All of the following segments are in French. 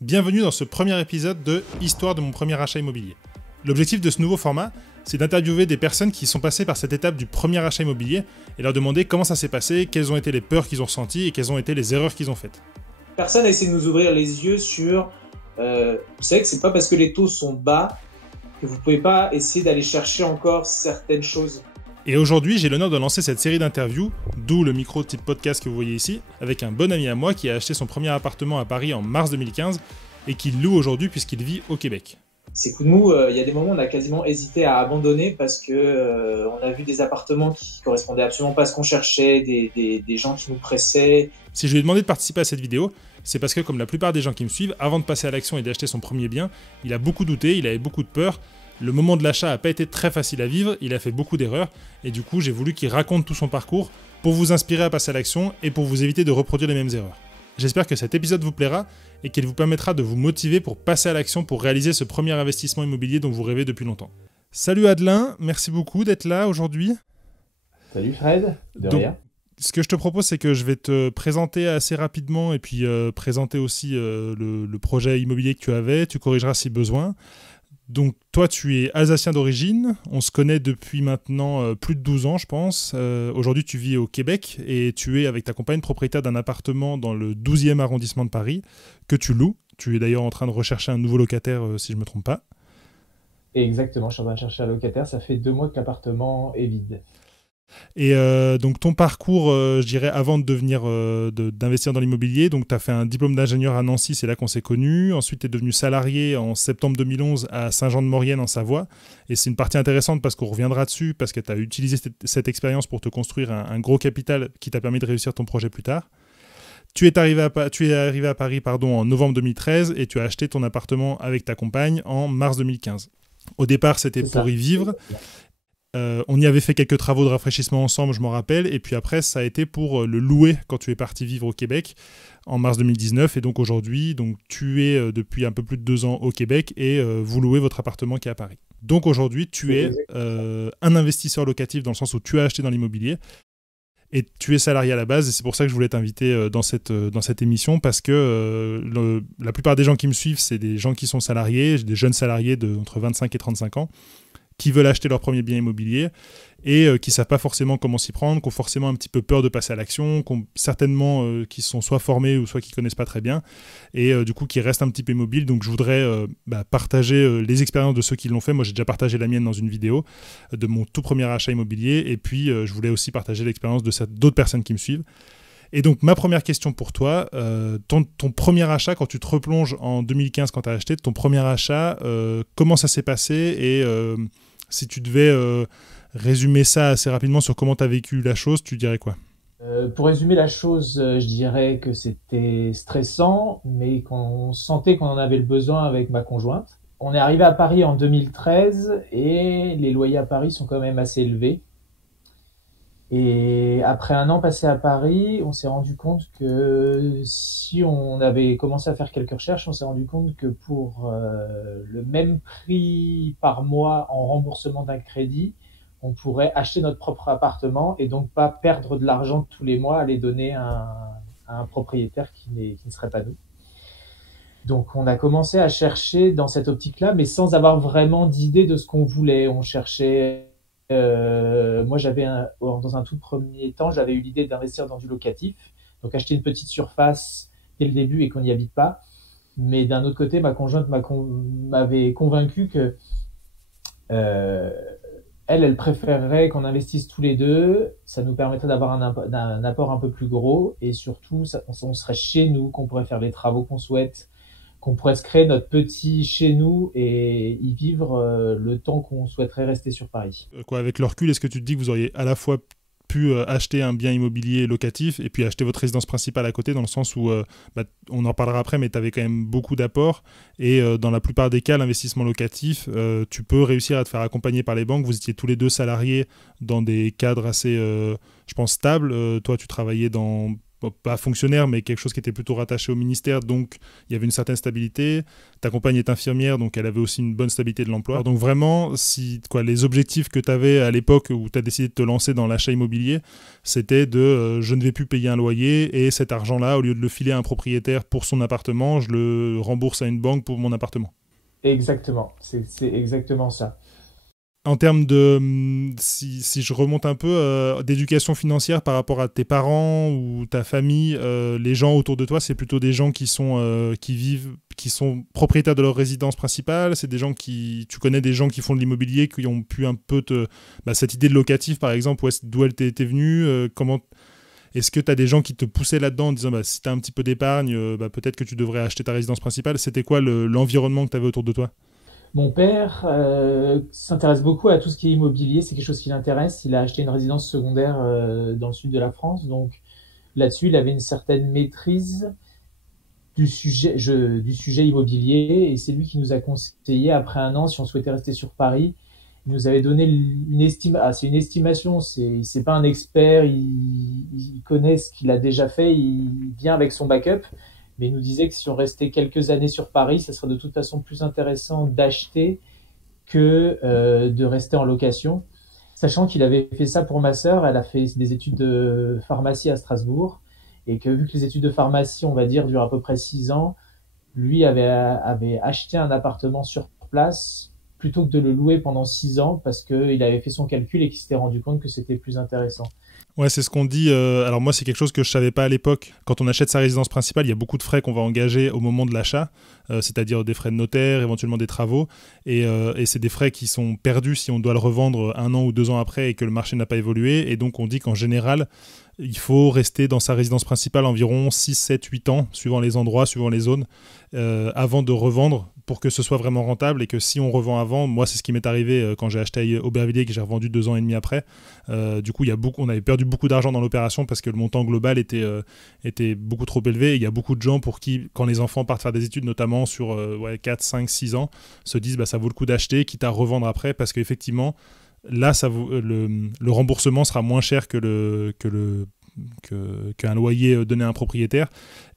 Bienvenue dans ce premier épisode de Histoire de mon premier achat immobilier. L'objectif de ce nouveau format, c'est d'interviewer des personnes qui sont passées par cette étape du premier achat immobilier et leur demander comment ça s'est passé, quelles ont été les peurs qu'ils ont ressenties et quelles ont été les erreurs qu'ils ont faites. Personne essaie de nous ouvrir les yeux sur... vous savez que c'est pas parce que les taux sont bas que vous pouvez pas essayer d'aller chercher encore certaines choses. Et aujourd'hui, j'ai l'honneur de lancer cette série d'interviews, d'où le micro type podcast que vous voyez ici, avec un bon ami à moi qui a acheté son premier appartement à Paris en mars 2015 et qui loue aujourd'hui puisqu'il vit au Québec. Ces coups de mou, il y a des moments où on a quasiment hésité à abandonner parce que on a vu des appartements qui correspondaient absolument pas à ce qu'on cherchait, des gens qui nous pressaient. Si je lui ai demandé de participer à cette vidéo, c'est parce que comme la plupart des gens qui me suivent, avant de passer à l'action et d'acheter son premier bien, il a beaucoup douté, il avait beaucoup de peur. Le moment de l'achat n'a pas été très facile à vivre, il a fait beaucoup d'erreurs, et du coup j'ai voulu qu'il raconte tout son parcours pour vous inspirer à passer à l'action et pour vous éviter de reproduire les mêmes erreurs. J'espère que cet épisode vous plaira et qu'il vous permettra de vous motiver pour passer à l'action pour réaliser ce premier investissement immobilier dont vous rêvez depuis longtemps. Salut Adelin, merci beaucoup d'être là aujourd'hui. Salut Fred, de rien. Ce que je te propose, c'est que je vais te présenter assez rapidement et puis présenter aussi le projet immobilier que tu avais, tu corrigeras si besoin. Donc toi, tu es alsacien d'origine, on se connaît depuis maintenant plus de 12 ans, je pense. Aujourd'hui, tu vis au Québec et tu es avec ta compagne propriétaire d'un appartement dans le 12e arrondissement de Paris que tu loues. Tu es d'ailleurs en train de rechercher un nouveau locataire, si je ne me trompe pas. Exactement, je suis en train de chercher un locataire, ça fait 2 mois que l'appartement est vide. Et donc ton parcours, je dirais, avant de devenir d'investir dans l'immobilier, donc tu as fait un diplôme d'ingénieur à Nancy, c'est là qu'on s'est connus. Ensuite, tu es devenu salarié en septembre 2011 à Saint-Jean-de-Maurienne en Savoie. Et c'est une partie intéressante parce qu'on reviendra dessus, parce que tu as utilisé cette expérience pour te construire un gros capital qui t'a permis de réussir ton projet plus tard. Tu es arrivé à Paris en novembre 2013 et tu as acheté ton appartement avec ta compagne en mars 2015. Au départ, c'était pour y vivre. On y avait fait quelques travaux de rafraîchissement ensemble, je m'en rappelle, et puis après ça a été pour le louer quand tu es parti vivre au Québec en mars 2019, et donc aujourd'hui, tu es depuis un peu plus de 2 ans au Québec et vous louez votre appartement qui est à Paris. Donc aujourd'hui, tu es un investisseur locatif dans le sens où tu as acheté dans l'immobilier et tu es salarié à la base, et c'est pour ça que je voulais t'inviter dans cette émission, parce que la plupart des gens qui me suivent, c'est des gens qui sont salariés, des jeunes salariés entre 25 et 35 ans, qui veulent acheter leur premier bien immobilier et qui ne savent pas forcément comment s'y prendre, qui ont forcément un petit peu peur de passer à l'action, qui sont soit formés ou soit qui ne connaissent pas très bien, et du coup qui restent un petit peu immobiles. Donc je voudrais partager les expériences de ceux qui l'ont fait. Moi j'ai déjà partagé la mienne dans une vidéo de mon tout premier achat immobilier, et puis je voulais aussi partager l'expérience d'autres personnes qui me suivent. Et donc ma première question pour toi, ton premier achat, quand tu te replonges en 2015 quand tu as acheté, ton premier achat, comment ça s'est passé, et si tu devais résumer ça assez rapidement sur comment tu as vécu la chose, tu dirais quoi ? Pour résumer la chose, je dirais que c'était stressant, mais qu'on sentait qu'on en avait le besoin avec ma conjointe. On est arrivé à Paris en 2013 et les loyers à Paris sont quand même assez élevés. Et après un an passé à Paris, on s'est rendu compte que si on avait commencé à faire quelques recherches, on s'est rendu compte que pour le même prix par mois en remboursement d'un crédit, on pourrait acheter notre propre appartement et donc pas perdre de l'argent tous les mois à les donner à un propriétaire qui ne serait pas nous. Donc on a commencé à chercher dans cette optique-là, mais sans avoir vraiment d'idée de ce qu'on voulait. On cherchait... moi, dans un tout premier temps, j'avais eu l'idée d'investir dans du locatif, donc acheter une petite surface dès le début et qu'on n'y habite pas. Mais d'un autre côté, ma conjointe m'avait convaincu que elle préférerait qu'on investisse tous les deux. Ça nous permettrait d'avoir un apport un peu plus gros, et surtout, on serait chez nous, qu'on pourrait faire les travaux qu'on souhaite, qu'on pourrait se créer notre petit chez nous et y vivre le temps qu'on souhaiterait rester sur Paris. Avec le recul, est-ce que tu te dis que vous auriez à la fois pu acheter un bien immobilier locatif et puis acheter votre résidence principale à côté, dans le sens où, on en parlera après, mais tu avais quand même beaucoup d'apports, et dans la plupart des cas, l'investissement locatif, tu peux réussir à te faire accompagner par les banques. Vous étiez tous les deux salariés dans des cadres assez, je pense, stables. Toi, tu travaillais dans bon, pas fonctionnaire, mais quelque chose qui était plutôt rattaché au ministère, donc il y avait une certaine stabilité. Ta compagne est infirmière, donc elle avait aussi une bonne stabilité de l'emploi. Alors, donc vraiment, les objectifs que tu avais à l'époque où tu as décidé de te lancer dans l'achat immobilier, c'était de je ne vais plus payer un loyer et cet argent-là, au lieu de le filer à un propriétaire pour son appartement, je le rembourse à une banque pour mon appartement. Exactement, c'est exactement ça. En termes de, si je remonte un peu, d'éducation financière par rapport à tes parents ou ta famille, les gens autour de toi, c'est plutôt des gens qui sont propriétaires de leur résidence principale, c'est des gens tu connais des gens qui font de l'immobilier, qui ont pu un peu cette idée de locatif par exemple, d'où elle t'était venue, est-ce que tu as des gens qui te poussaient là-dedans en disant si tu as un petit peu d'épargne, peut-être que tu devrais acheter ta résidence principale, c'était quoi l'environnement que tu avais autour de toi? Mon père s'intéresse beaucoup à tout ce qui est immobilier, c'est quelque chose qui l'intéresse. Il a acheté une résidence secondaire dans le sud de la France, donc là-dessus, il avait une certaine maîtrise du sujet immobilier et c'est lui qui nous a conseillé après un an si on souhaitait rester sur Paris. Il nous avait donné c'est une estimation, c'est pas un expert, il connaît ce qu'il a déjà fait, il vient avec son backup. Mais il nous disait que si on restait quelques années sur Paris, ça serait de toute façon plus intéressant d'acheter que de rester en location. Sachant qu'il avait fait ça pour ma sœur, elle a fait des études de pharmacie à Strasbourg, et que vu que les études de pharmacie, on va dire, durent à peu près 6 ans, lui avait acheté un appartement sur place plutôt que de le louer pendant 6 ans, parce qu'il avait fait son calcul et qu'il s'était rendu compte que c'était plus intéressant. Ouais, c'est ce qu'on dit. Alors moi, c'est quelque chose que je savais pas à l'époque. Quand on achète sa résidence principale, il y a beaucoup de frais qu'on va engager au moment de l'achat, c'est-à-dire des frais de notaire, éventuellement des travaux, et c'est des frais qui sont perdus si on doit le revendre 1 an ou 2 ans après et que le marché n'a pas évolué. Et donc on dit qu'en général, il faut rester dans sa résidence principale environ 6, 7, 8 ans, suivant les endroits, suivant les zones, avant de revendre pour que ce soit vraiment rentable et que si on revend avant, moi c'est ce qui m'est arrivé quand j'ai acheté à Aubervilliers et que j'ai revendu 2 ans et demi après. Du coup, on avait perdu beaucoup d'argent dans l'opération parce que le montant global était beaucoup trop élevé. Et il y a beaucoup de gens pour qui, quand les enfants partent faire des études, notamment sur 4, 5, 6 ans, se disent ça vaut le coup d'acheter, quitte à revendre après parce qu'effectivement, là, le remboursement sera moins cher qu'un loyer donné à un propriétaire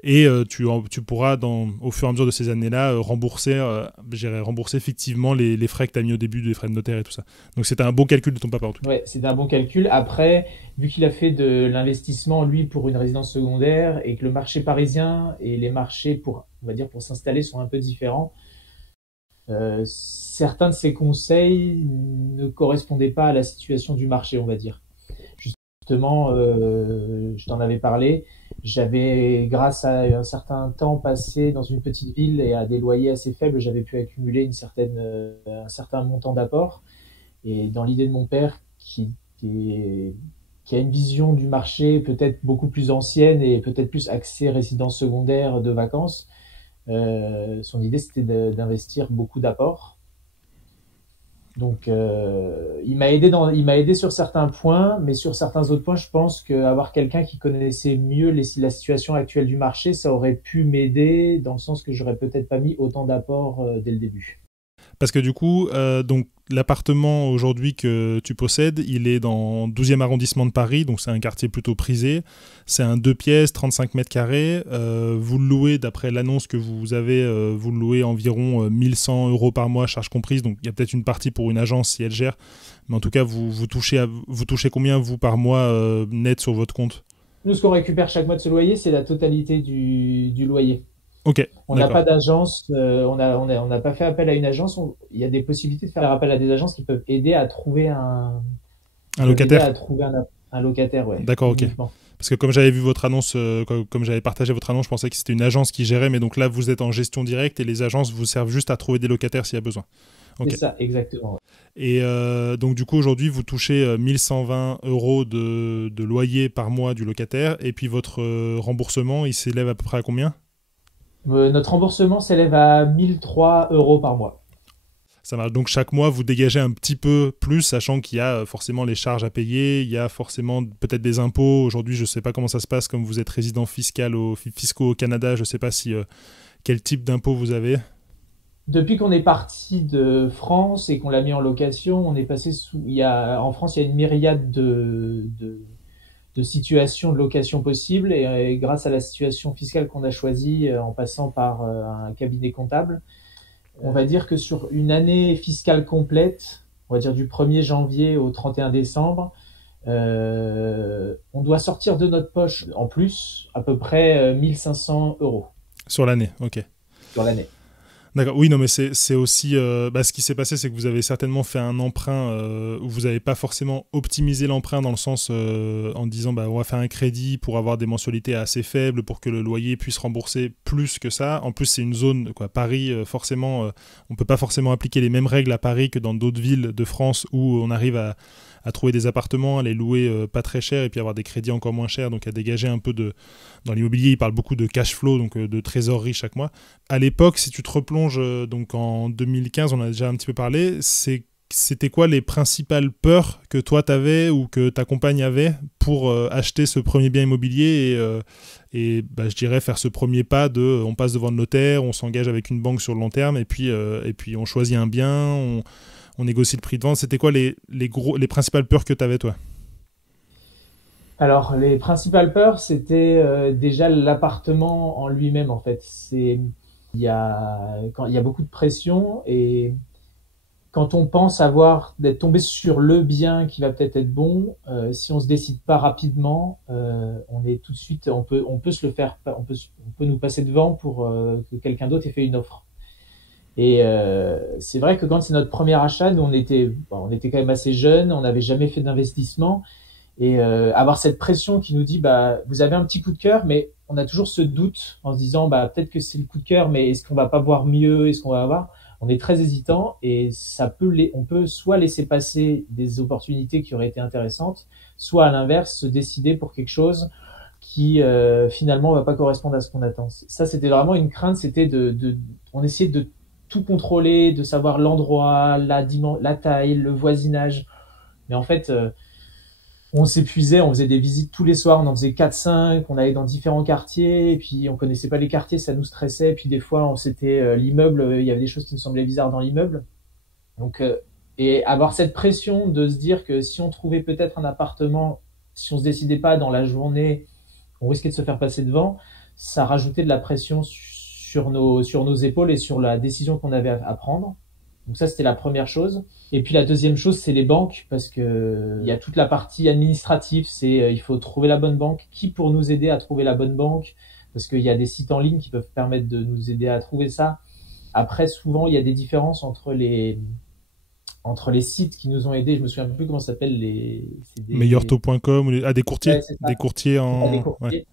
et tu pourras au fur et à mesure de ces années-là rembourser effectivement les frais que tu as mis au début, des frais de notaire et tout ça. Donc c'était un bon calcul de ton papa en tout cas. Ouais, c'était un bon calcul. Après, vu qu'il a fait de l'investissement lui pour une résidence secondaire et que le marché parisien et les marchés pour s'installer sont un peu différents, certains de ses conseils ne correspondaient pas à la situation du marché, on va dire. Justement, je t'en avais parlé, grâce à un certain temps passé dans une petite ville et à des loyers assez faibles, j'avais pu accumuler un certain montant d'apport. Et dans l'idée de mon père, qui a une vision du marché peut-être beaucoup plus ancienne et peut-être plus axée résidence secondaire de vacances, son idée c'était d'investir beaucoup d'apports. Donc, il m'a aidé sur certains points, mais sur certains autres points, je pense qu'avoir quelqu'un qui connaissait mieux la situation actuelle du marché, ça aurait pu m'aider dans le sens que j'aurais peut-être pas mis autant d'apports dès le début. Parce que du coup, donc, l'appartement aujourd'hui que tu possèdes, il est dans le 12e arrondissement de Paris, donc c'est un quartier plutôt prisé. C'est un 2 pièces, 35 mètres carrés. Vous le louez, d'après l'annonce que vous avez, vous le louez environ 1 100 € par mois, charges comprises. Donc il y a peut-être une partie pour une agence si elle gère. Mais en tout cas, vous touchez combien, vous, par mois net sur votre compte? Nous, ce qu'on récupère chaque mois de ce loyer, c'est la totalité du loyer. Ok. On n'a pas d'agence, on n'a pas fait appel à une agence. Il y a des possibilités de faire appel à des agences qui peuvent aider à trouver un locataire. À trouver un locataire, ouais. D'accord, ok. Parce que comme j'avais vu votre annonce, comme j'avais partagé votre annonce, je pensais que c'était une agence qui gérait, mais donc là vous êtes en gestion directe et les agences vous servent juste à trouver des locataires s'il y a besoin. Okay. C'est ça, exactement. Et donc du coup aujourd'hui vous touchez 1 120 € de loyer par mois du locataire et puis votre remboursement il s'élève à peu près à combien? Notre remboursement s'élève à 1 003 € par mois. Ça marche. Donc chaque mois, vous dégagez un petit peu plus, sachant qu'il y a forcément les charges à payer, il y a forcément peut-être des impôts. Aujourd'hui, je ne sais pas comment ça se passe, comme vous êtes résident fiscaux au Canada, je ne sais pas quel type d'impôt vous avez. Depuis qu'on est parti de France et qu'on l'a mis en location, on est passé en France, il y a une myriade de situations de location possibles et grâce à la situation fiscale qu'on a choisie en passant par un cabinet comptable, on va dire que sur une année fiscale complète, on va dire du 1er janvier au 31 décembre, on doit sortir de notre poche en plus à peu près 1500 euros. Sur l'année, ok. Sur l'année. D'accord, oui, non, mais c'est aussi... ce qui s'est passé, c'est que vous avez certainement fait un emprunt où vous n'avez pas forcément optimisé l'emprunt dans le sens en disant on va faire un crédit pour avoir des mensualités assez faibles pour que le loyer puisse rembourser plus que ça. En plus, c'est une zone, Paris, forcément, on ne peut pas forcément appliquer les mêmes règles à Paris que dans d'autres villes de France où on arrive à trouver des appartements, à les louer pas très cher et puis avoir des crédits encore moins chers, donc à dégager un peu de... Dans l'immobilier, il parle beaucoup de cash flow, donc de trésorerie chaque mois. À l'époque, si tu te replonges donc en 2015, on a déjà un petit peu parlé, c'était quoi les principales peurs que toi t'avais ou que ta compagne avait pour acheter ce premier bien immobilier et je dirais faire ce premier pas de on passe devant le notaire, on s'engage avec une banque sur le long terme et puis on choisit un bien, on négocie le prix de vente. C'était quoi les principales peurs que tu avais, toi? Alors, les principales peurs, c'était déjà l'appartement en lui-même, en fait. Il y a beaucoup de pression et quand on pense d'être tombé sur le bien qui va peut-être être bon, si on se décide pas rapidement, on est tout de suite, on peut se le faire, on peut nous passer devant pour que quelqu'un d'autre ait fait une offre. Et c'est vrai que quand c'est notre premier achat, nous on était quand même assez jeunes, on n'avait jamais fait d'investissement et avoir cette pression qui nous dit vous avez un petit coup de cœur, mais on a toujours ce doute en se disant peut-être que c'est le coup de cœur, mais est-ce qu'on va pas voir mieux, est-ce qu'on va avoir? On est très hésitant et on peut soit laisser passer des opportunités qui auraient été intéressantes, soit à l'inverse se décider pour quelque chose qui finalement va pas correspondre à ce qu'on attend. Ça c'était vraiment une crainte, c'était on essayait de tout contrôler, de savoir l'endroit, la taille, le voisinage. Mais en fait, on s'épuisait, on faisait des visites tous les soirs, on en faisait 4-5, on allait dans différents quartiers, et puis on connaissait pas les quartiers, ça nous stressait, et puis des fois, l'immeuble, il y avait des choses qui nous semblaient bizarres dans l'immeuble. Donc, et avoir cette pression de se dire que si on trouvait peut-être un appartement, si on se décidait pas dans la journée, on risquait de se faire passer devant, ça rajoutait de la pression sur nos épaules et sur la décision qu'on avait à prendre. Donc ça, c'était la première chose. Et puis la deuxième chose, c'est les banques, parce que il y a toute la partie administrative, il faut trouver la bonne banque. Qui pour nous aider à trouver la bonne banque? Parce qu'il y a des sites en ligne qui peuvent permettre de nous aider à trouver ça. Après, souvent, il y a des différences entre les sites qui nous ont aidés. Je me souviens plus comment ça s'appelle Meilleurtaux.com ou des courtiers, ouais, des courtiers en. Des courtiers. Ouais.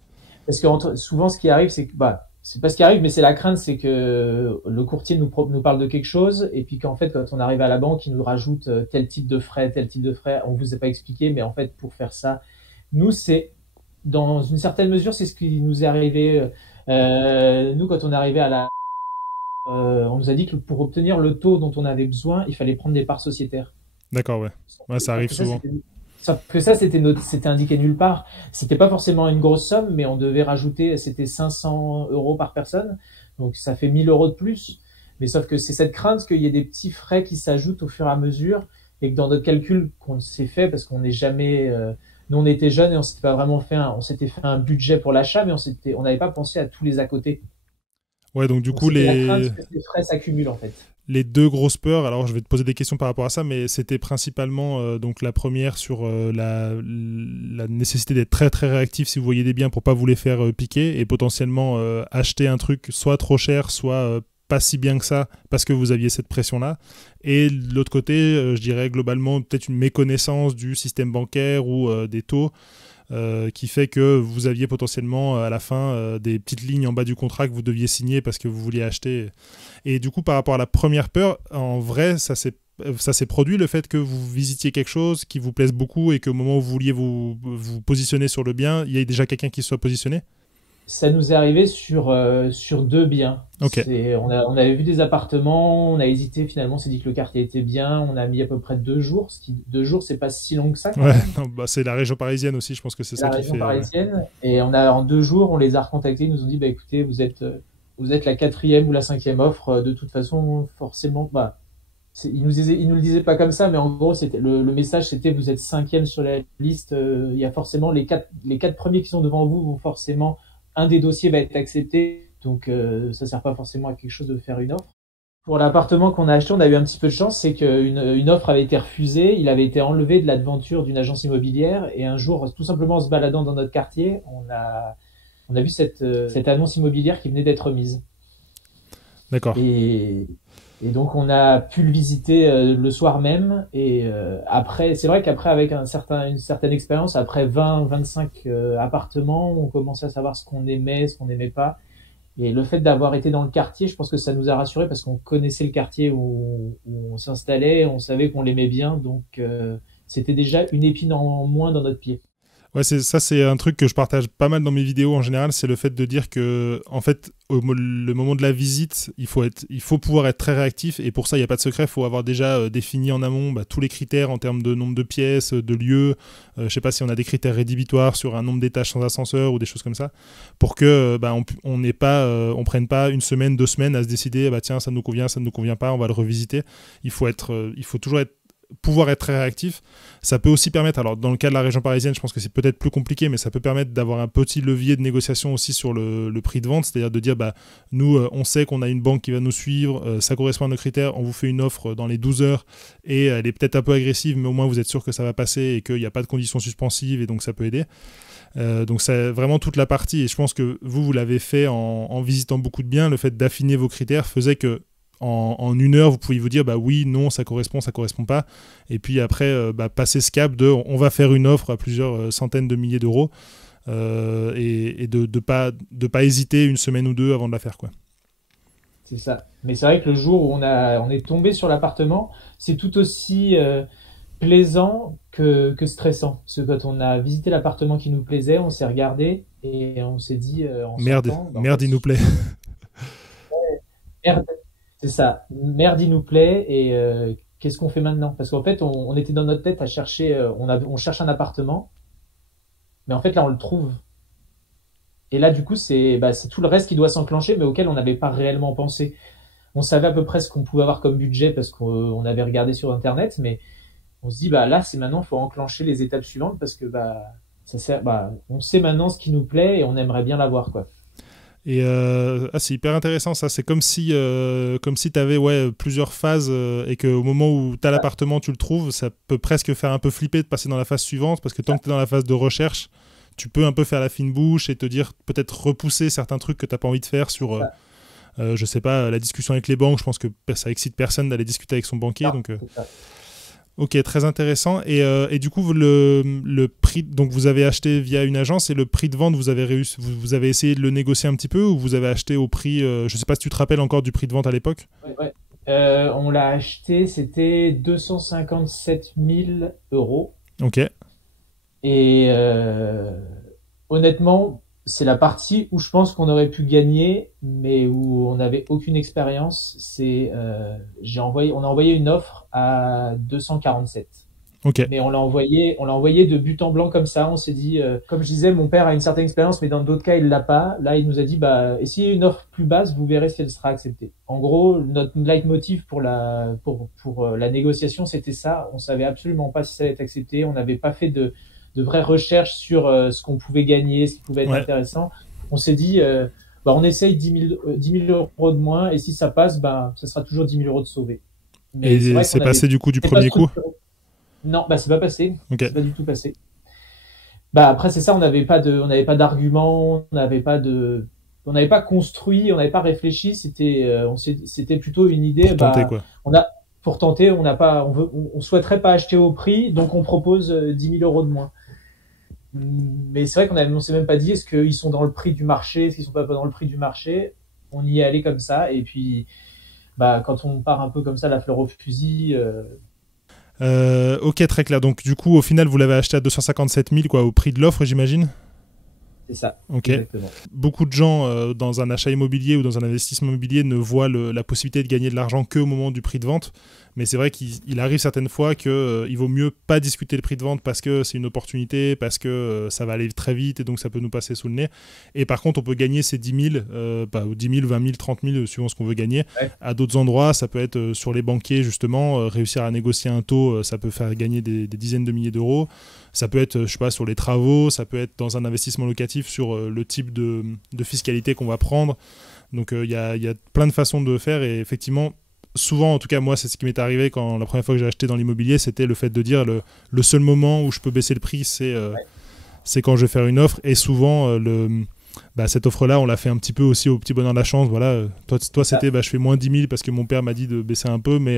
Parce que souvent, ce qui arrive, c'est que c'est pas ce qui arrive, mais c'est la crainte, c'est que le courtier nous parle de quelque chose, et puis qu'en fait, quand on arrive à la banque, il nous rajoute tel type de frais, on vous a pas expliqué, mais en fait, pour faire ça, nous, dans une certaine mesure, c'est ce qui nous est arrivé. Nous, quand on est arrivé on nous a dit que pour obtenir le taux dont on avait besoin, il fallait prendre des parts sociétaires. D'accord, ouais. Ouais, ça arrive souvent. Sauf que ça, c'était indiqué nulle part. C'était pas forcément une grosse somme, mais on devait rajouter, c'était 500 euros par personne. Donc, ça fait 1000 euros de plus. Mais sauf que c'est cette crainte qu'il y ait des petits frais qui s'ajoutent au fur et à mesure et que dans notre calcul qu'on s'est fait, parce qu'on n'est jamais, nous, on était jeunes et on s'était pas vraiment on s'était fait un budget pour l'achat, mais on n'avait pas pensé à tous les à côté. Ouais, donc du coup, la crainte que ces frais s'accumulent, en fait. Les deux grosses peurs, alors je vais te poser des questions par rapport à ça, mais c'était principalement donc la première sur la nécessité d'être très très réactif si vous voyez des biens pour pas vous les faire piquer et potentiellement acheter un truc soit trop cher, soit pas si bien que ça parce que vous aviez cette pression-là. Et de l'autre côté, je dirais globalement peut-être une méconnaissance du système bancaire ou des taux. Qui fait que vous aviez potentiellement à la fin des petites lignes en bas du contrat que vous deviez signer parce que vous vouliez acheter. Et du coup, par rapport à la première peur, en vrai, ça s'est produit, le fait que vous visitiez quelque chose qui vous plaise beaucoup et qu'au moment où vous vouliez vous positionner sur le bien, il y ait déjà quelqu'un qui se soit positionné? Ça nous est arrivé sur 2 biens. Okay. On avait vu des appartements, on a hésité, finalement, on s'est dit que le quartier était bien, on a mis à peu près 2 jours. 2 jours, c'est pas si long que ça. Ouais, non, c'est la région parisienne aussi, je pense que c'est ça qui fait. La région parisienne. Et en 2 jours, on les a recontactés, ils nous ont dit, écoutez, vous êtes la 4e ou la 5e offre, de toute façon, forcément, il nous le disait pas comme ça, mais en gros, c'était le message, c'était vous êtes 5e sur la liste. Il y a forcément les quatre premiers qui sont devant vous vont forcément un des dossiers va être accepté. Donc ça sert pas forcément à quelque chose de faire une offre. Pour l'appartement qu'on a acheté, on a eu un petit peu de chance, c'est qu'une offre avait été refusée. Il avait été enlevé de la devanture d'une agence immobilière. Et un jour, tout simplement en se baladant dans notre quartier, on a vu cette annonce immobilière qui venait d'être mise. D'accord. Et donc on a pu le visiter le soir même. Et après, c'est vrai qu'après, avec une certaine expérience, après 20-25 appartements, on commençait à savoir ce qu'on aimait, ce qu'on n'aimait pas. Et le fait d'avoir été dans le quartier, je pense que ça nous a rassurés parce qu'on connaissait le quartier où on s'installait, on savait qu'on l'aimait bien, donc c'était déjà une épine en moins dans notre pied. Ouais, c'est un truc que je partage pas mal dans mes vidéos en général, c'est le fait de dire que, en fait, le moment de la visite, il faut pouvoir être très réactif, et pour ça, il n'y a pas de secret, il faut avoir déjà défini en amont tous les critères en termes de nombre de pièces, de lieux, je sais pas si on a des critères rédhibitoires sur un nombre d'étages sans ascenseur ou des choses comme ça, pour que on prenne pas une semaine, 2 semaines à se décider, tiens, ça nous convient pas, on va le revisiter. Il faut toujours pouvoir être très réactif. Ça peut aussi permettre, alors dans le cas de la région parisienne, je pense que c'est peut-être plus compliqué, mais ça peut permettre d'avoir un petit levier de négociation aussi sur le prix de vente, c'est-à-dire de dire, nous, on sait qu'on a une banque qui va nous suivre, ça correspond à nos critères, on vous fait une offre dans les 12 heures, et elle est peut-être un peu agressive, mais au moins vous êtes sûr que ça va passer et qu'il n'y a pas de conditions suspensives, et donc ça peut aider. Donc c'est vraiment toute la partie, et je pense que vous l'avez fait en visitant beaucoup de biens. Le fait d'affiner vos critères faisait que en 1 heure, vous pouvez vous dire oui, non, ça correspond pas. Et puis après, passer ce cap de on va faire une offre à plusieurs centaines de milliers d'euros et de pas hésiter 1 semaine ou 2 avant de la faire, quoi. C'est ça. Mais c'est vrai que le jour où on est tombé sur l'appartement, c'est tout aussi plaisant que stressant. Parce que quand on a visité l'appartement qui nous plaisait, on s'est regardé et on s'est dit merde, il nous plaît. Merde. C'est ça. Merde, il nous plaît et qu'est-ce qu'on fait maintenant? Parce qu'en fait, on était dans notre tête à chercher, on cherche un appartement, mais en fait là, on le trouve. Et là, du coup, c'est tout le reste qui doit s'enclencher, mais auquel on n'avait pas réellement pensé. On savait à peu près ce qu'on pouvait avoir comme budget parce qu'on avait regardé sur Internet, mais on se dit, là, c'est maintenant, il faut enclencher les étapes suivantes parce que on sait maintenant ce qui nous plaît et on aimerait bien l'avoir, quoi. Et c'est hyper intéressant ça, c'est comme si tu avais plusieurs phases et qu'au moment où tu as l'appartement, tu le trouves, ça peut presque faire un peu flipper de passer dans la phase suivante, parce que tant que tu es dans la phase de recherche, tu peux un peu faire la fine bouche et te dire, peut-être repousser certains trucs que tu n'as pas envie de faire sur, je sais pas, la discussion avec les banques. Je pense que ça excite personne d'aller discuter avec son banquier. Donc, ok, très intéressant. Et du coup, le prix, donc vous avez acheté via une agence, et le prix de vente, vous avez essayé de le négocier un petit peu, ou vous avez acheté au prix, je sais pas si tu te rappelles encore du prix de vente à l'époque? Ouais. On l'a acheté, c'était 257 000 euros. Ok. Et honnêtement, c'est la partie où je pense qu'on aurait pu gagner, mais où on n'avait aucune expérience. On a envoyé une offre à 247. Okay. Mais on l'a envoyé de but en blanc comme ça. On s'est dit, comme je disais, mon père a une certaine expérience, mais dans d'autres cas, il l'a pas. Là, il nous a dit, essayez une offre plus basse, vous verrez si elle sera acceptée. En gros, notre leitmotiv pour la négociation, c'était ça. On savait absolument pas si ça allait être accepté. On n'avait pas fait de vraies recherches sur ce qu'on pouvait gagner, ce qui pouvait être intéressant. On s'est dit, on essaye 10 000 euros de moins, et si ça passe, ça sera toujours 10 000 euros de sauvé. Mais et c'est passé du coup du premier coup? Non, c'est pas passé. Okay. C'est pas du tout passé. Après, c'est ça, on n'avait pas d'arguments, on n'avait pas construit, on n'avait pas réfléchi. C'était plutôt une idée. Pour tenter, quoi. Pour tenter, on souhaiterait pas acheter au prix, donc on propose 10 000 euros de moins. Mais c'est vrai qu'on s'est même pas dit, est-ce qu'ils sont dans le prix du marché, est-ce qu'ils sont pas dans le prix du marché. On y est allé comme ça, et puis quand on part un peu comme ça, la fleur au fusil. Ok, très clair. Donc du coup, au final, vous l'avez acheté à 257 000 au prix de l'offre, j'imagine? C'est ça, Ok. exactement. Beaucoup de gens dans un achat immobilier ou dans un investissement immobilier ne voient la possibilité de gagner de l'argent qu'au moment du prix de vente. Mais c'est vrai qu'il arrive certaines fois qu'il vaut mieux pas discuter le prix de vente parce que c'est une opportunité, parce que ça va aller très vite et donc ça peut nous passer sous le nez. Et par contre, on peut gagner ces 10 000, ou 10 000, 20 000, 30 000, suivant ce qu'on veut gagner. Ouais. À d'autres endroits, ça peut être sur les banquiers, justement. Réussir à négocier un taux, ça peut faire gagner des dizaines de milliers d'euros. Ça peut être, je sais pas, sur les travaux, ça peut être dans un investissement locatif sur le type de fiscalité qu'on va prendre. Donc il y a plein de façons de faire et effectivement, souvent, en tout cas moi, c'est ce qui m'est arrivé quand la première fois que j'ai acheté dans l'immobilier, c'était le fait de dire le seul moment où je peux baisser le prix, c'est quand je vais faire une offre et souvent cette offre-là, on l'a fait un petit peu aussi au petit bonheur de la chance. Voilà, toi c'était je fais moins 10 000 parce que mon père m'a dit de baisser un peu, mais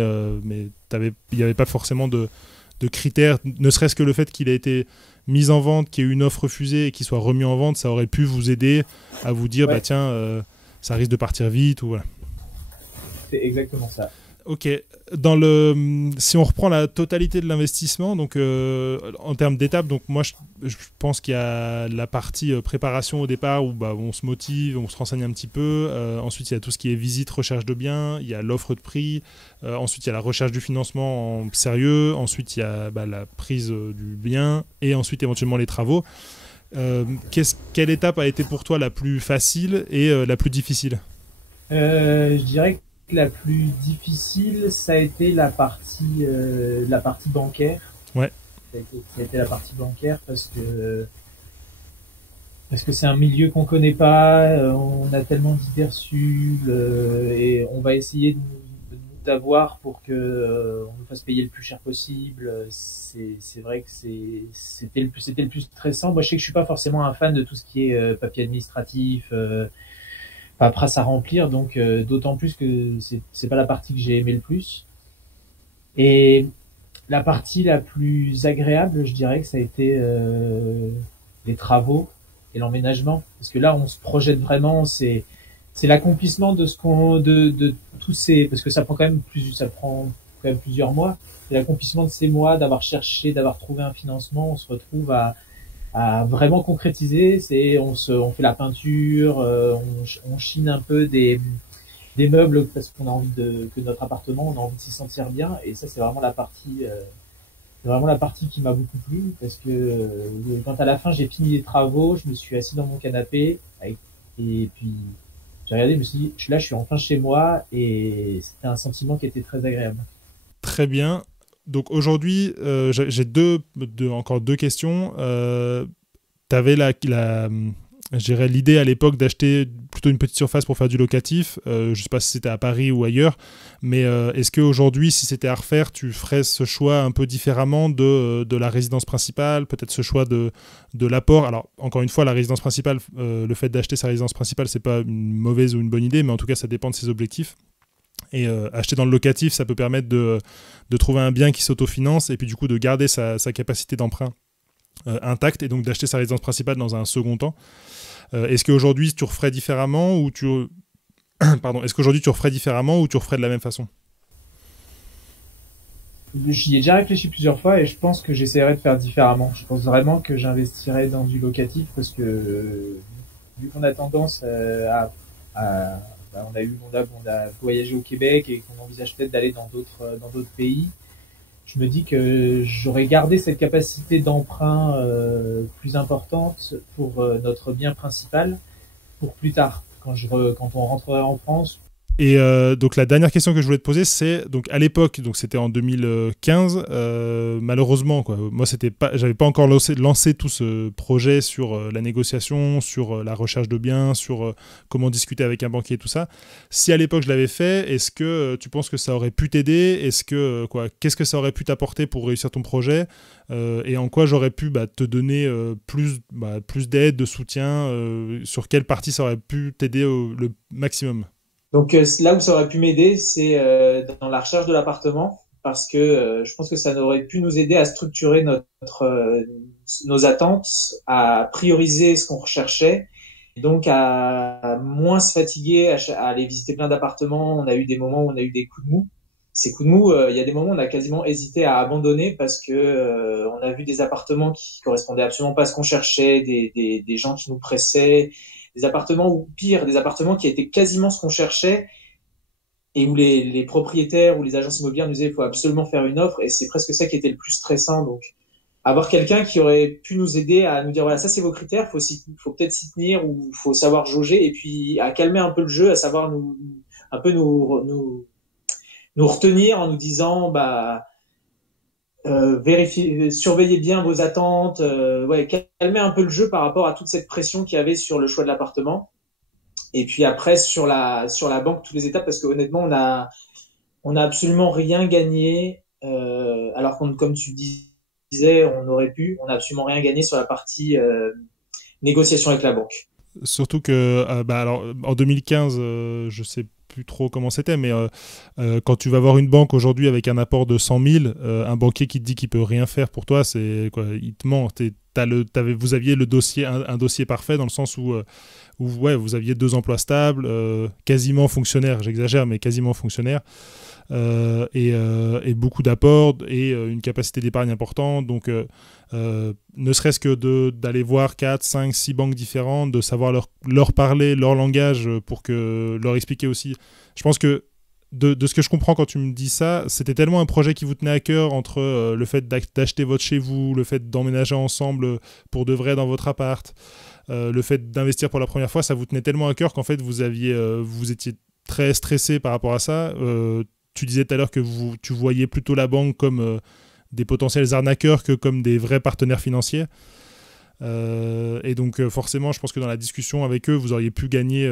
il n'y avait pas forcément de critères, ne serait-ce que le fait qu'il ait été mis en vente, qu'il y ait eu une offre refusée et qu'il soit remis en vente, ça aurait pu vous aider à vous dire ça risque de partir vite ou voilà. C'est exactement ça. Ok. Si on reprend la totalité de l'investissement, donc en termes d'étapes, donc moi je pense qu'il y a la partie préparation au départ où on se motive, on se renseigne un petit peu. Ensuite il y a tout ce qui est visite, recherche de biens, il y a l'offre de prix. Ensuite il y a la recherche du financement en sérieux. Ensuite il y a la prise du bien et ensuite éventuellement les travaux. Quelle étape a été pour toi la plus facile et la plus difficile? Je dirais que la plus difficile, ça a été la partie bancaire. Ouais. Ça a été la partie bancaire parce que c'est un milieu qu'on connaît pas, on a tellement d'idées reçues et on va essayer d'avoir pour que on nous fasse payer le plus cher possible. C'est vrai que c'était le plus stressant. Moi, je sais que je suis pas forcément un fan de tout ce qui est papier administratif. Paperasse à remplir, donc d'autant plus que c'est pas la partie que j'ai aimé le plus. Et la partie la plus agréable, je dirais que ça a été les travaux et l'emménagement, parce que là on se projette vraiment, c'est l'accomplissement de de tous ces, parce que ça prend quand même plusieurs mois. C'est l'accomplissement de ces mois, d'avoir cherché, d'avoir trouvé un financement. On se retrouve à vraiment concrétiser, on fait la peinture, on chine un peu des meubles parce qu'on a envie que notre appartement, on a envie de s'y sentir bien, et ça c'est vraiment la partie qui m'a beaucoup plu parce que quand à la fin j'ai fini les travaux, je me suis assis dans mon canapé et puis j'ai regardé, je me suis dit je suis enfin chez moi et c'était un sentiment qui était très agréable. Très bien. Donc aujourd'hui, j'ai encore deux questions. Tu avais je dirais l'idée à l'époque d'acheter plutôt une petite surface pour faire du locatif. Je ne sais pas si c'était à Paris ou ailleurs, mais est-ce qu'aujourd'hui, si c'était à refaire, tu ferais ce choix un peu différemment de la résidence principale, peut-être ce choix de l'apport? Alors, encore une fois, la résidence principale, le fait d'acheter sa résidence principale, c'est pas une mauvaise ou une bonne idée, mais en tout cas, ça dépend de ses objectifs. Et acheter dans le locatif, ça peut permettre de trouver un bien qui s'autofinance et puis du coup de garder sa capacité d'emprunt intacte et donc d'acheter sa résidence principale dans un second temps. Est-ce qu'aujourd'hui tu referais différemment ou est-ce qu'aujourd'hui tu referais différemment ou tu referais de la même façon? J'y ai déjà réfléchi plusieurs fois et je pense que j'essaierai de faire différemment. Je pense vraiment que j'investirai dans du locatif parce que vu qu'on a tendance on a voyagé au Québec et qu'on envisage peut-être d'aller dans d'autres pays, je me dis que j'aurais gardé cette capacité d'emprunt plus importante pour notre bien principal pour plus tard, quand on rentrerait en France. Et donc la dernière question que je voulais te poser, c'est donc à l'époque, donc c'était en 2015, malheureusement quoi. Moi j'avais pas encore lancé tout ce projet sur la négociation, sur la recherche de biens, sur comment discuter avec un banquier et tout ça. Si à l'époque je l'avais fait, est-ce que tu penses que ça aurait pu t'aider? Est-ce que qu'est-ce que ça aurait pu t'apporter pour réussir ton projet? Et en quoi j'aurais pu te donner plus d'aide, de soutien? Sur quelle partie ça aurait pu t'aider le maximum? Donc là où ça aurait pu m'aider, c'est dans la recherche de l'appartement, parce que je pense que ça aurait pu nous aider à structurer nos attentes, à prioriser ce qu'on recherchait, et donc à moins se fatiguer, à aller visiter plein d'appartements. On a eu des moments où on a eu des coups de mou. ces coups de mou, il y a des moments où on a quasiment hésité à abandonner parce que on a vu des appartements qui correspondaient absolument pas à ce qu'on cherchait, des gens qui nous pressaient, des appartements ou pire, des appartements qui étaient quasiment ce qu'on cherchait et où les propriétaires ou les agences immobilières nous disaient il faut absolument faire une offre et c'est presque ça qui était le plus stressant. Donc avoir quelqu'un qui aurait pu nous aider à nous dire voilà ça c'est vos critères, faut peut-être s'y tenir ou faut savoir jauger et puis à calmer un peu le jeu, à savoir nous retenir en nous disant vérifiez, surveillez bien vos attentes, calmer un peu le jeu par rapport à toute cette pression qu'il y avait sur le choix de l'appartement. Et puis après sur la banque toutes les étapes parce que honnêtement on a absolument rien gagné alors qu'on comme tu disais on n'a absolument rien gagné sur la partie négociation avec la banque. Surtout que alors en 2015 je sais plus trop comment c'était, mais quand tu vas voir une banque aujourd'hui avec un apport de 100 000, un banquier qui te dit qu'il peut rien faire pour toi, c'est quoi, il te ment. Vous aviez le dossier, un dossier parfait dans le sens où vous aviez 2 emplois stables, quasiment fonctionnaires, j'exagère, mais quasiment fonctionnaires, et beaucoup d'apports et une capacité d'épargne importante. Donc, ne serait-ce que d'aller voir 4, 5, 6 banques différentes, de savoir leur parler, leur langage, pour leur expliquer aussi. Je pense que de ce que je comprends quand tu me dis ça, c'était tellement un projet qui vous tenait à cœur entre le fait d'acheter votre chez vous, le fait d'emménager ensemble pour de vrai dans votre appart, le fait d'investir pour la première fois, ça vous tenait tellement à cœur qu'en fait vous étiez très stressé par rapport à ça. Tu disais tout à l'heure que tu voyais plutôt la banque comme des potentiels arnaqueurs que comme des vrais partenaires financiers. Et donc forcément, je pense que dans la discussion avec eux, vous auriez pu gagner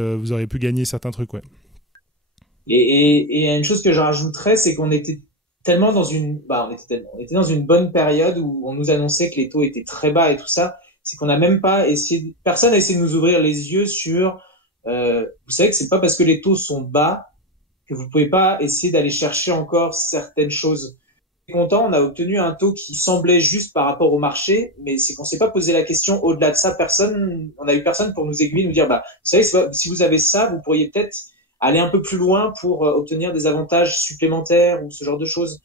certains trucs, ouais. Et une chose que je rajouterais, c'est qu'on était tellement on était dans une bonne période où on nous annonçait que les taux étaient très bas et tout ça, c'est qu'on n'a même pas personne n'a essayé de nous ouvrir les yeux sur, vous savez que c'est pas parce que les taux sont bas que vous pouvez pas essayer d'aller chercher encore certaines choses. Content, on a obtenu un taux qui semblait juste par rapport au marché, mais c'est qu'on s'est pas posé la question au-delà de ça. On a eu personne pour nous aiguiller, nous dire, vous savez, si vous avez ça, vous pourriez peut-être aller un peu plus loin pour obtenir des avantages supplémentaires ou ce genre de choses.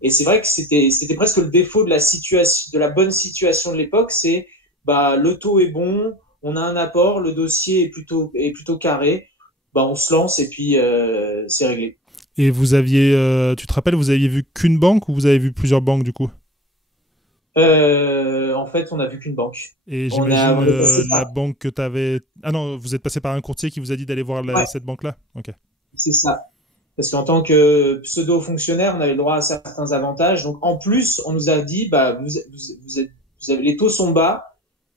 Et c'est vrai que c'était presque le défaut de la bonne situation de l'époque, c'est, le taux est bon, on a un apport, le dossier est plutôt carré, on se lance et puis c'est réglé. Et tu te rappelles, vous aviez vu qu'une banque ou vous avez vu plusieurs banques du coup ? En fait, on n'a vu qu'une banque. Et j'imagine la banque que tu avais... Ah non, vous êtes passé par un courtier qui vous a dit d'aller voir cette banque-là ? Ok. C'est ça. Parce qu'en tant que pseudo-fonctionnaire, on avait le droit à certains avantages. Donc en plus, on nous a dit, les taux sont bas.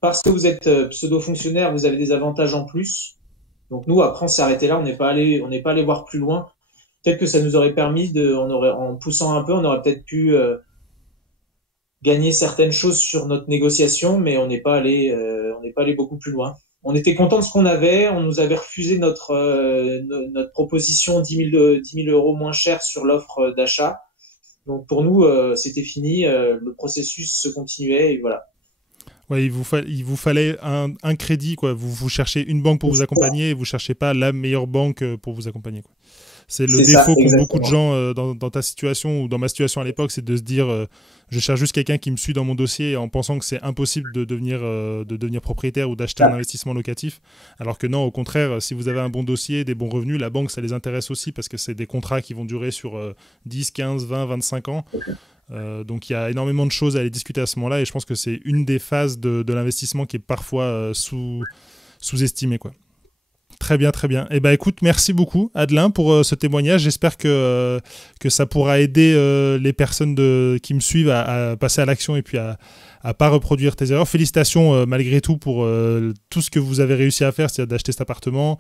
Parce que vous êtes pseudo-fonctionnaire, vous avez des avantages en plus. Donc nous, après, on s'est arrêté là. On n'est pas allé voir plus loin. Peut-être que ça nous aurait permis en poussant un peu, on aurait peut-être pu gagner certaines choses sur notre négociation, mais on n'est pas allé beaucoup plus loin. On était content de ce qu'on avait. On nous avait refusé notre proposition 10 000 euros moins cher sur l'offre d'achat. Donc pour nous, c'était fini. Le processus se continuait et voilà. Ouais, il vous fallait un crédit, quoi. Vous cherchez une banque pour vous accompagner et vous cherchez pas la meilleure banque pour vous accompagner, quoi. C'est le défaut qu'ont beaucoup de gens dans ta situation ou dans ma situation à l'époque, c'est de se dire je cherche juste quelqu'un qui me suit dans mon dossier en pensant que c'est impossible de devenir propriétaire ou d'acheter un investissement locatif. Alors que non, au contraire, si vous avez un bon dossier, des bons revenus, la banque, ça les intéresse aussi parce que c'est des contrats qui vont durer sur 10, 15, 20, 25 ans. Donc il y a énormément de choses à aller discuter à ce moment-là et je pense que c'est une des phases de l'investissement qui est parfois sous-estimée, quoi. Très bien, très bien. Eh ben, écoute, merci beaucoup, Adelin, pour ce témoignage. J'espère que ça pourra aider les personnes qui me suivent à passer à l'action et puis à pas reproduire tes erreurs. Félicitations malgré tout pour tout ce que vous avez réussi à faire, c'est-à-dire d'acheter cet appartement,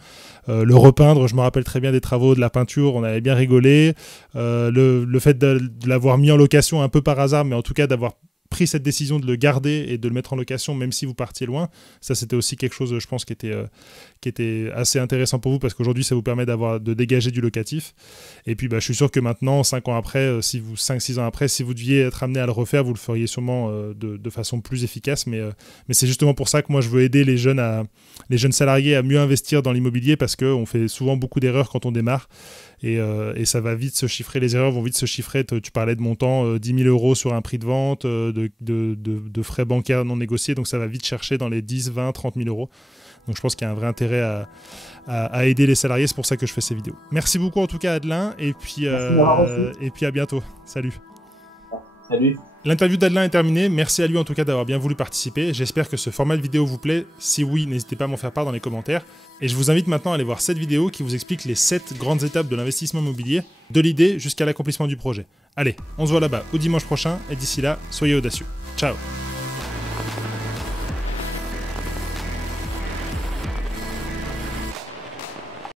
le repeindre. Je me rappelle très bien des travaux, de la peinture, on avait bien rigolé. Le fait de l'avoir mis en location un peu par hasard, mais en tout cas d'avoir pris cette décision de le garder et de le mettre en location même si vous partiez loin, ça c'était aussi quelque chose je pense qui était assez intéressant pour vous parce qu'aujourd'hui ça vous permet de dégager du locatif et puis je suis sûr que maintenant 5 ans après, 5-6 ans après, si vous deviez être amené à le refaire, vous le feriez sûrement de façon plus efficace, mais c'est justement pour ça que moi je veux aider les jeunes salariés à mieux investir dans l'immobilier parce qu'on fait souvent beaucoup d'erreurs quand on démarre et ça va vite se chiffrer, les erreurs vont vite se chiffrer. Tu parlais de montant 10 000 € sur un prix de vente, de frais bancaires non négociés, donc ça va vite chercher dans les 10, 20, 30 000 €. Donc je pense qu'il y a un vrai intérêt à aider les salariés, c'est pour ça que je fais ces vidéos. Merci beaucoup en tout cas Adelin, et puis à bientôt. Salut. Salut. L'interview d'Adelin est terminée, merci à lui en tout cas d'avoir bien voulu participer. J'espère que ce format de vidéo vous plaît. Si oui, n'hésitez pas à m'en faire part dans les commentaires. Et je vous invite maintenant à aller voir cette vidéo qui vous explique les 7 grandes étapes de l'investissement immobilier, de l'idée jusqu'à l'accomplissement du projet. Allez, on se voit là-bas au dimanche prochain, et d'ici là, soyez audacieux. Ciao.